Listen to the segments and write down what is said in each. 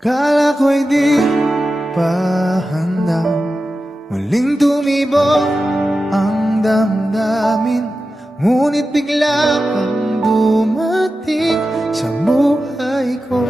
Kala ko'y di pa handa, muling tumibok ang damdamin, ngunit bigla kang dumating sa buhay ko.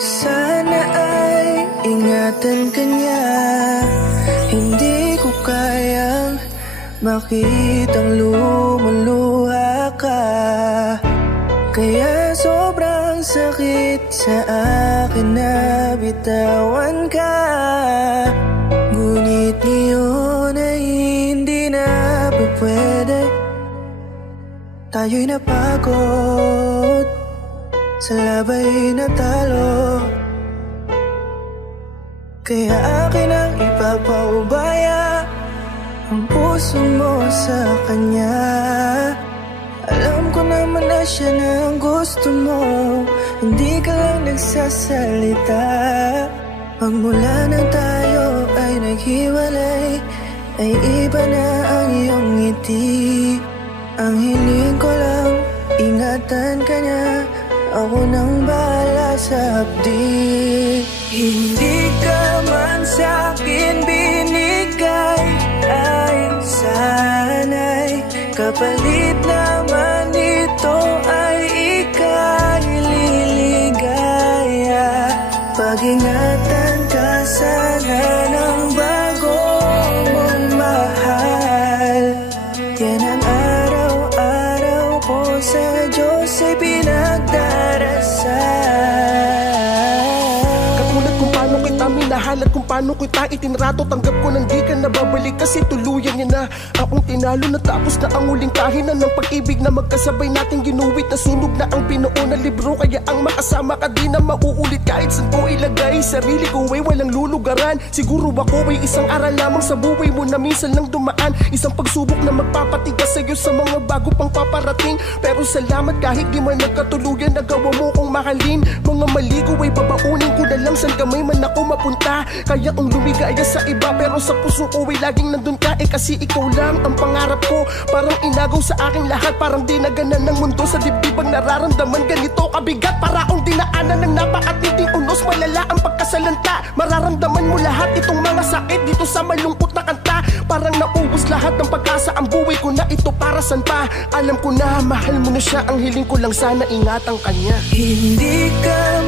Sana ay ingatan ka niya, hindi ko kayang makitang lumuluha ka. Kaya sobrang sakit sa akin na bitawan ka. Ngunit ngayon ay hindi na pwede, tayo'y napagod, sa labay na talo. Kaya akin ang ipapaubaya ang puso mo sa kanya. Alam ko naman na siya na ang gusto mo, hindi ka lang nagsasalita. Pagmula nang tayo ay naghiwalay, ay iba na ang iyong ngiti. Ang hiling ko lang, ingatan ka niya, ako nang bahala sa hapdi. Hindi ka man sa'kin binigay, ay sana'y kapalit naman ito ay ika'y liligaya. Pag-ingatan ka sana ng bago mong mahal. Yan ang araw-araw ko sa Diyos ay pinagdarasal. Minahal at kung paano kita itinrato, tanggap ko nang di ka nababalik kasi tuluyan niya na akong tinalo. Natapos na ang huling kahinan ng pag-ibig na magkasabay nating ginuwit. Nasunog na ang pinuo na libro, kaya ang makasama ka di na mauulit. Kahit saan ko ilagay sarili ko ay walang lulugaran. Siguro ako ay isang aral lamang sa buhay mo na minsan lang dumaan. Isang pagsubok na magpapatigas sa'yo sa mga bago pang paparating. Pero salamat kahit di man nagkatuluyan, nagawa mo kong mahalin. Mga mali ko ay babaunin ko na lang saan kamay man ako mapunta. Kaya kung lumigaya sa iba, pero sa puso ko ay laging nandun ka. Kasi ikaw lang ang pangarap ko, parang inagaw sa aking lahat. Parang dinaganan ng mundo sa dibdib ang nararamdaman. Ganito kabigat para akong dinaanan ng napakatinding unos. Malala ang pagkasalanta, mararamdaman mo lahat itong mga sakit dito sa malungkot na kanta. Parang naubos lahat ng pag-asa, ang buhay ko na ito para san pa. Alam ko na mahal mo na siya, ang hiling ko lang sana ingatan kanya. Hindi ka